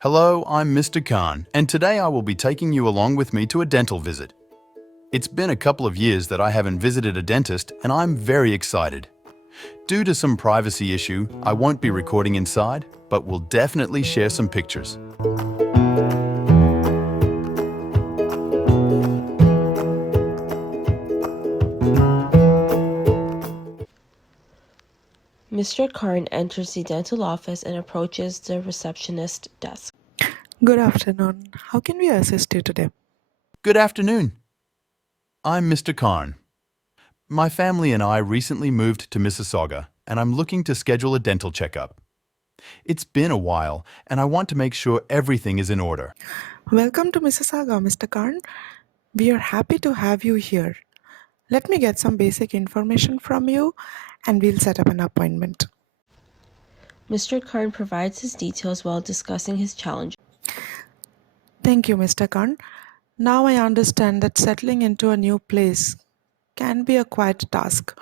Hello, I'm Mr. Khan, and today I will be taking you along with me to a dental visit. It's been a couple of years that I haven't visited a dentist, and I'm very excited. Due to some privacy issue, I won't be recording inside, but will definitely share some pictures. Mr. Karn enters the dental office and approaches the receptionist desk. Good afternoon. How can we assist you today? Good afternoon. I'm Mr. Khan. My family and I recently moved to Mississauga, and I'm looking to schedule a dental checkup. It's been a while, and I want to make sure everything is in order. Welcome to Mississauga, Mr. Karn. We are happy to have you here. Let me get some basic information from you and we'll set up an appointment. Mr. Karn provides his details while discussing his challenge. Thank you, Mr. Karn. Now I understand that settling into a new place can be a quite task.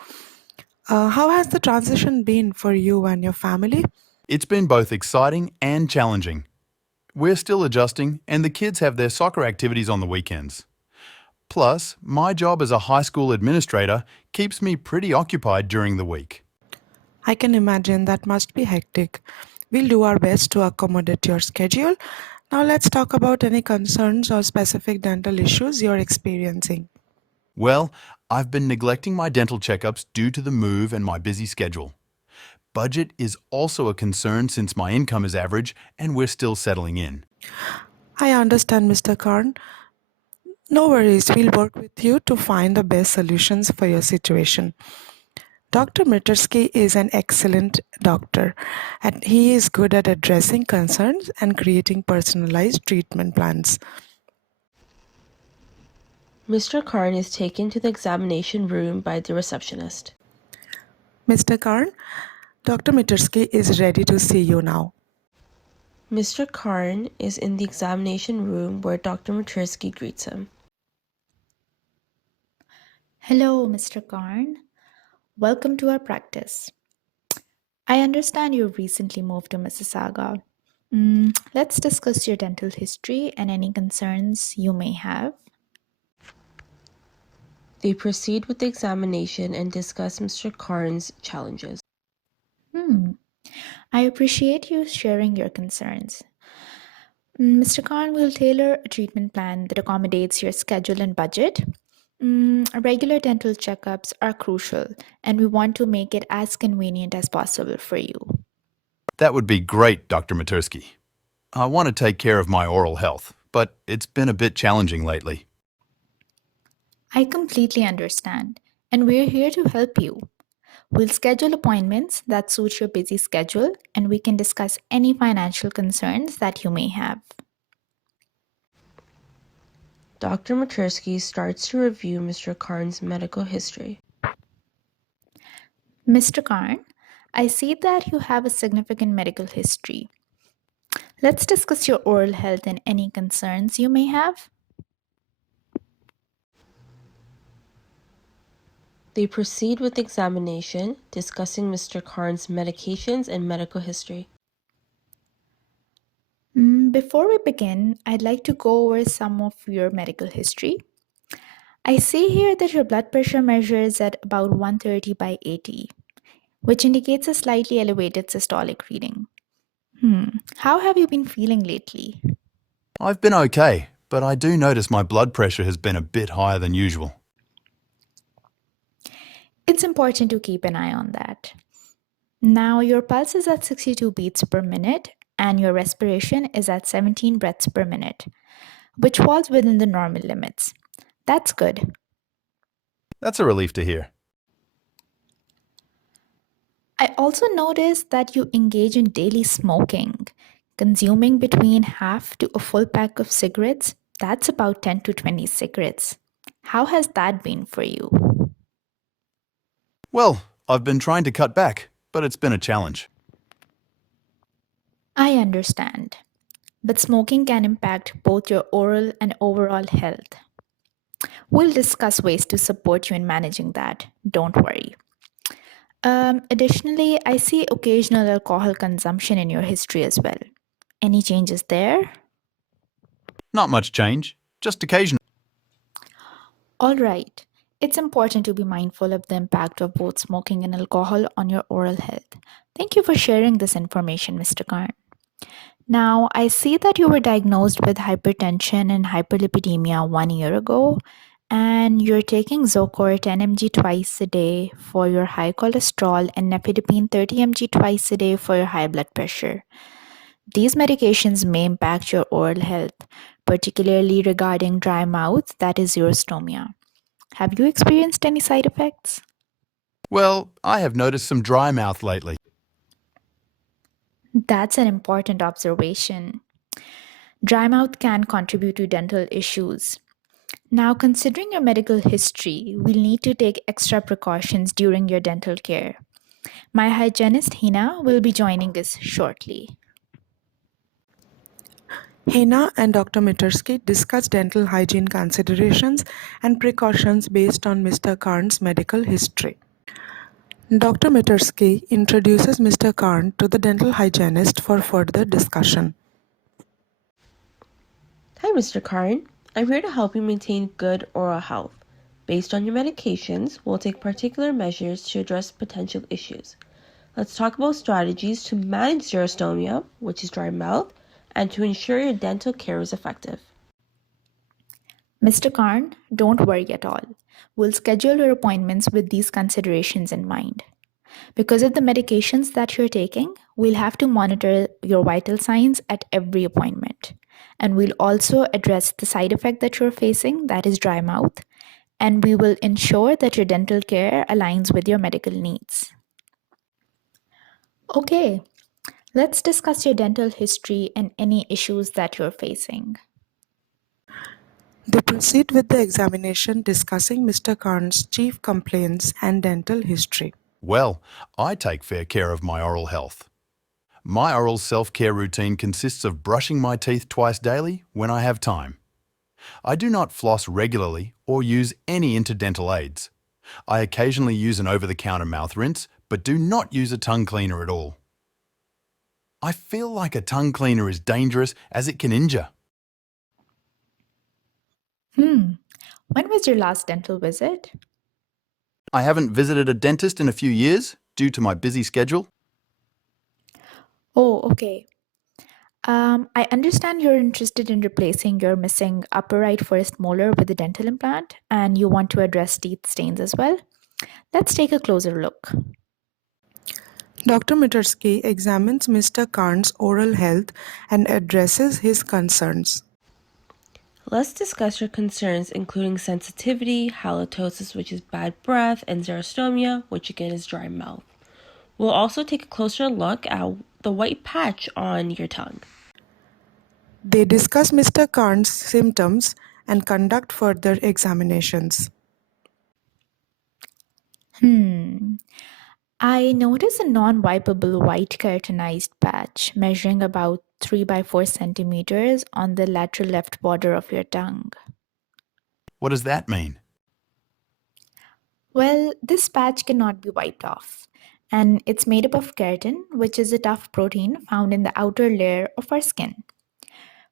How has the transition been for you and your family? It's been both exciting and challenging. We're still adjusting, and the kids have their soccer activities on the weekends. Plus, my job as a high school administrator keeps me pretty occupied during the week. I can imagine that must be hectic. We'll do our best to accommodate your schedule. Now let's talk about any concerns or specific dental issues you're experiencing. Well, I've been neglecting my dental checkups due to the move and my busy schedule. Budget is also a concern since my income is average and we're still settling in. I understand, Mr. Karn. No worries, we'll work with you to find the best solutions for your situation. Dr. Mitursky is an excellent doctor, and he is good at addressing concerns and creating personalized treatment plans. Mr. Karn is taken to the examination room by the receptionist. Mr. Karn, Dr. Mitursky is ready to see you now. Mr. Karn is in the examination room where Dr. Matursky greets him. Hello, Mr. Karn. Welcome to our practice. I understand you recently moved to Mississauga. Let's discuss your dental history and any concerns you may have. They proceed with the examination and discuss Mr. Karn's challenges. I appreciate you sharing your concerns. Mr. Karn will tailor a treatment plan that accommodates your schedule and budget. Regular dental checkups are crucial, and we want to make it as convenient as possible for you. That would be great, Dr. Matursky. I want to take care of my oral health, but it's been a bit challenging lately. I completely understand, and we're here to help you. We'll schedule appointments that suit your busy schedule, and we can discuss any financial concerns that you may have. Dr. Matursky starts to review Mr. Karn's medical history. Mr. Karn, I see that you have a significant medical history. Let's discuss your oral health and any concerns you may have. They proceed with the examination, discussing Mr. Karn's medications and medical history. Before we begin, I'd like to go over some of your medical history. I see here that your blood pressure measures at about 130 by 80, which indicates a slightly elevated systolic reading. How have you been feeling lately? I've been okay, but I do notice my blood pressure has been a bit higher than usual. It's important to keep an eye on that. Now, your pulse is at 62 beats per minute and your respiration is at 17 breaths per minute, which falls within the normal limits. That's good. That's a relief to hear. I also noticed that you engage in daily smoking, consuming between half to a full pack of cigarettes. That's about 10 to 20 cigarettes. How has that been for you? Well, I've been trying to cut back, but it's been a challenge. I understand, but smoking can impact both your oral and overall health. We'll discuss ways to support you in managing that. Don't worry. Additionally, I see occasional alcohol consumption in your history as well. Any changes there? Not much change, just occasional. All right. It's important to be mindful of the impact of both smoking and alcohol on your oral health. Thank you for sharing this information, Mr. Karn. Now, I see that you were diagnosed with hypertension and hyperlipidemia 1 year ago, and you're taking Zocor 10 mg twice a day for your high cholesterol and Nifedipine 30 mg twice a day for your high blood pressure. These medications may impact your oral health, particularly regarding dry mouth, that is xerostomia. Have you experienced any side effects? Well, I have noticed some dry mouth lately. That's an important observation. Dry mouth can contribute to dental issues. Now, considering your medical history, we'll need to take extra precautions during your dental care. My hygienist Hina will be joining us shortly. Hina and Dr. Mitursky discuss dental hygiene considerations and precautions based on Mr. Karn's medical history. Dr. Mitursky introduces Mr. Karn to the dental hygienist for further discussion. Hi, Mr. Karn. I'm here to help you maintain good oral health. Based on your medications, we'll take particular measures to address potential issues. Let's talk about strategies to manage xerostomia, which is dry mouth, and to ensure your dental care is effective. Mr. Karn, don't worry at all. We'll schedule your appointments with these considerations in mind. Because of the medications that you're taking, we'll have to monitor your vital signs at every appointment. And we'll also address the side effect that you're facing, that is dry mouth, and we will ensure that your dental care aligns with your medical needs. Okay, let's discuss your dental history and any issues that you're facing. They proceed with the examination discussing Mr. Karn's chief complaints and dental history. Well, I take fair care of my oral health. My oral self-care routine consists of brushing my teeth twice daily when I have time. I do not floss regularly or use any interdental aids. I occasionally use an over-the-counter mouth rinse, but do not use a tongue cleaner at all. I feel like a tongue cleaner is dangerous as it can injure. When was your last dental visit? I haven't visited a dentist in a few years due to my busy schedule. Oh, okay. I understand you're interested in replacing your missing upper right first molar with a dental implant, and you want to address teeth stains as well. Let's take a closer look. Dr. Mitursky examines Mr. Karn's oral health and addresses his concerns. Let's discuss your concerns, including sensitivity, halitosis, which is bad breath, and xerostomia, which again is dry mouth. We'll also take a closer look at the white patch on your tongue. They discuss Mr. Karn's symptoms and conduct further examinations. I notice a non-wipeable white keratinized patch measuring about 3 by 4 centimeters on the lateral left border of your tongue. What does that mean? Well, this patch cannot be wiped off, and it's made up of keratin, which is a tough protein found in the outer layer of our skin.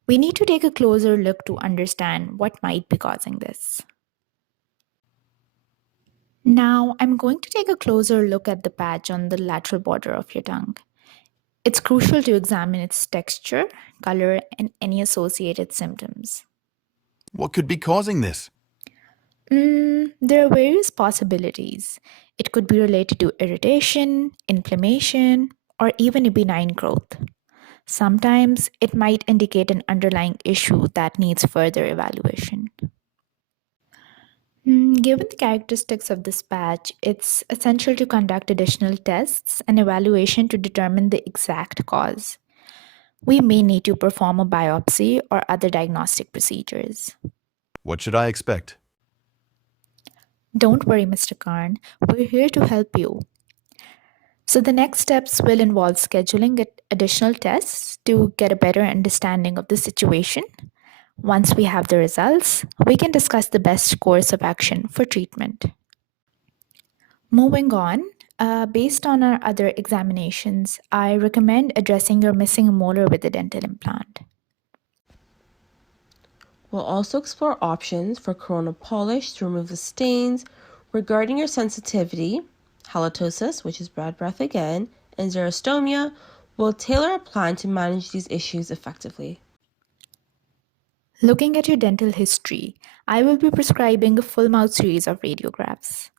We need to take a closer look to understand what might be causing this. Now, I'm going to take a closer look at the patch on the lateral border of your tongue. It's crucial to examine its texture, color, and any associated symptoms. What could be causing this? There are various possibilities. It could be related to irritation, inflammation, or even a benign growth. Sometimes it might indicate an underlying issue that needs further evaluation. Given the characteristics of this patch, it's essential to conduct additional tests and evaluation to determine the exact cause. We may need to perform a biopsy or other diagnostic procedures. What should I expect? Don't worry, Mr. Karn. We're here to help you. So the next steps will involve scheduling additional tests to get a better understanding of the situation. Once we have the results, we can discuss the best course of action for treatment. Moving on, Based on our other examinations, I recommend addressing your missing molar with a dental implant. We'll also explore options for corona polish to remove the stains. Regarding your sensitivity, halitosis, which is bad breath again, and xerostomia, we'll tailor a plan to manage these issues effectively. Looking at your dental history, I will be prescribing a full mouth series of radiographs.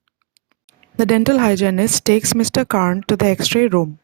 The dental hygienist takes Mr. Karn to the X-ray room.